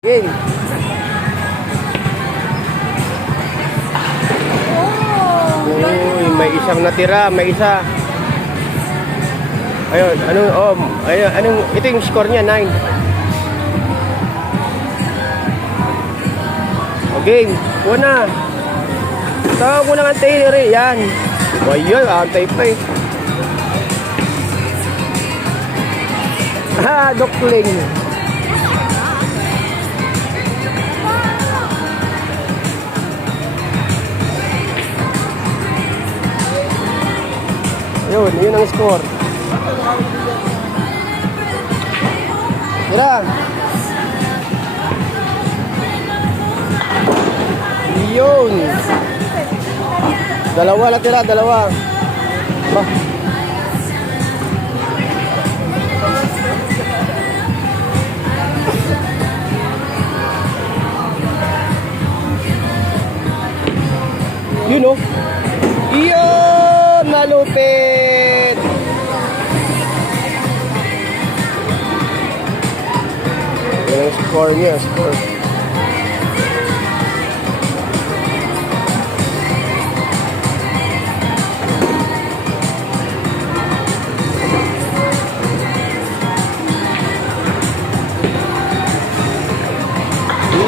Game. Uy, may isang natira, may isa. Ayun, ano, oh, ayun, anong, ito yung score niya, 9. O game, kuha na. Tawag mo ng antay rin, yan. O yun, antay pa eh. Ha, dokling. Yun, yun ang score. Tira. Yun. Dalawa lang tira, dalawa. Ba. Yun oh. Yun! Malupit! Yan ang score niya, score.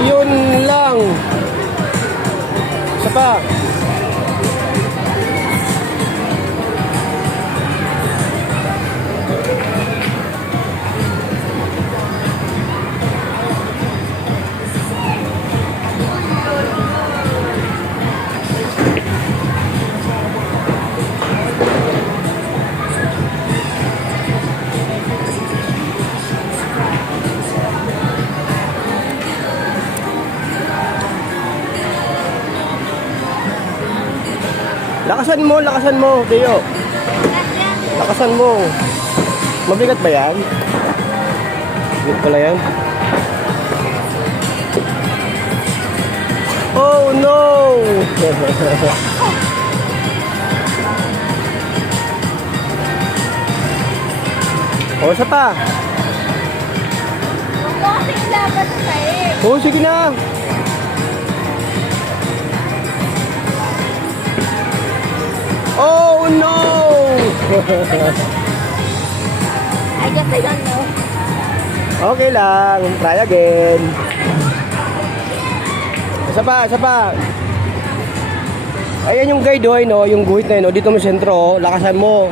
Yun lang. Isa pa. Lakasan mo, lakasan mo, Teo. Lakasan mo. Mabigat ba yan? Mabigat pala yan. Oh no! o, isa pa. Bossing laban sa eh. Oh, sige na. Oh no! I guess I don't know. Okay lang, try again. Isa pa, isa pa. Ayan yung guide oh, no, yung guhit na yun, oh, dito mo sentro, oh, lakasan mo.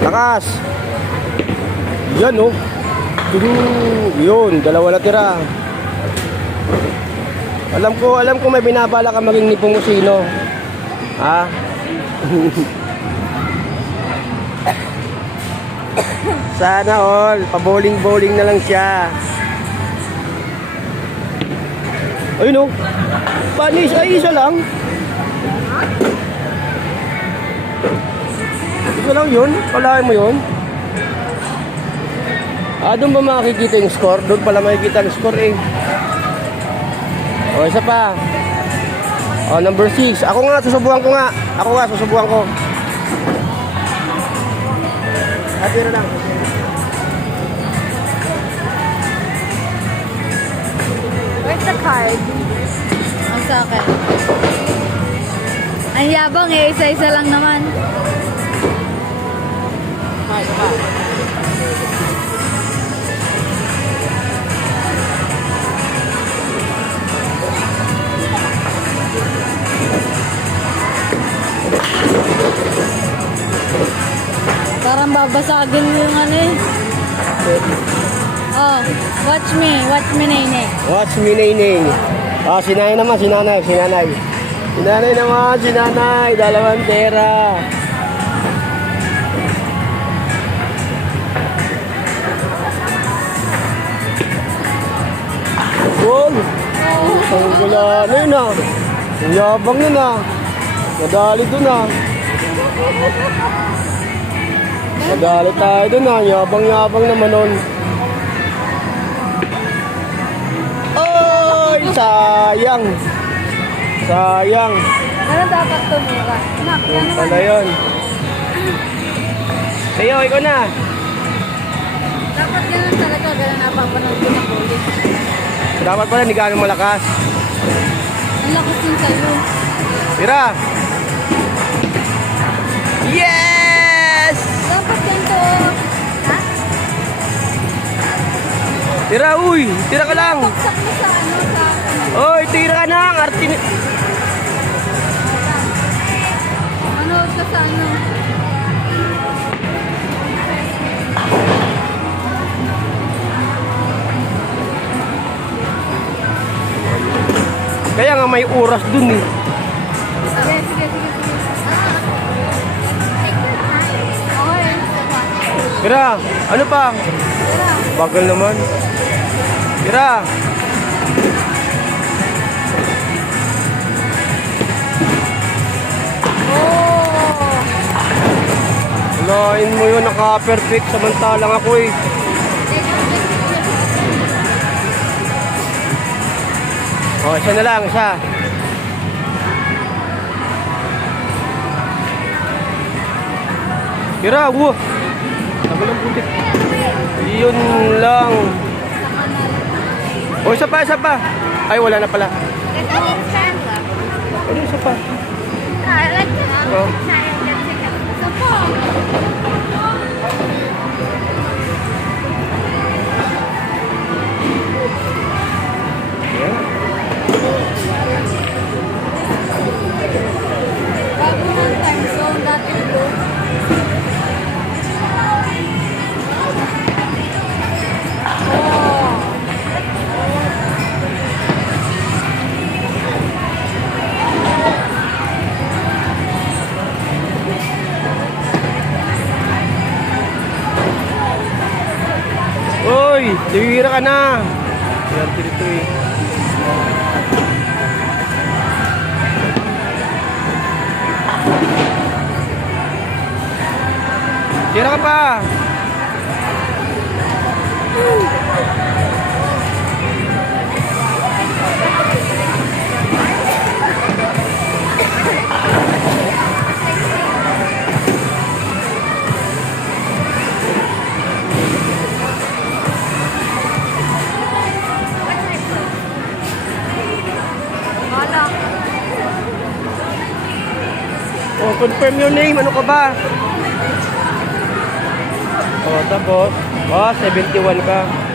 Lakas. Yan. Tudu, yun, dalawa na tira. Alam ko, alam ko may binabala ka maging nipong sino. Ha? Sana all, pa-bowling-bowling na lang siya. Ayun oh. Panis, ay isa lang. Isa lang yun? Kalahin mo yun? Ah, doon ba makikita yung score? Doon pala makikita yung score eh. O, isa pa. O, number 6. Ako nga, susubukan ko nga. Ako nga, susubukan ko. Yun na lang. Where's the card? Ang sa akin. Ang yabang eh, isa-isa lang naman. Parang babasagin yung ano eh. Oh, watch me, watch me, nene. Watch me, Naining. Ah, si Nanay naman, si Nanay, si Nanay. Si Nanay naman, si Nanay. Dalawang pera. Wow! Ang gula na yun ah. Ang yabang yun ah. Nadali dun ah. Nadali tayo dun ah. Yabang-yabang naman nun. Ay, sayang. Sayang. Ano dapat tumira? Nak, yan naman. pala yun. Leo, ikaw na. Dapat ganun talaga, ganun napapanood ko Dapat pala hindi gaano malakas. Ang lakas din sa'yo. Tira! Tira, uy! Tira ka lang! Mo sa ano, sa ano. Oy, tira ka na! Ang arte ni... Manood ka sa ano. Kaya nga may oras dun eh. Sige, sige, sige. Okay. Tira! Ano pa? Bagal naman. Tira! Oh! Lain mo yun, naka-perfect samantalang ako eh. Oh, isa na lang, isa. Tira, wo. Tagal ang putik. Yun lang. O, isa pa, isa pa. Ay, wala na pala. Ito yung Chandler. Ano, isa pa. I like this. Oh. Na. Yan, dito eh. Tira ka pa. Confirm your name. Ano ka ba? Oh, tapos. Oh, 71 ka.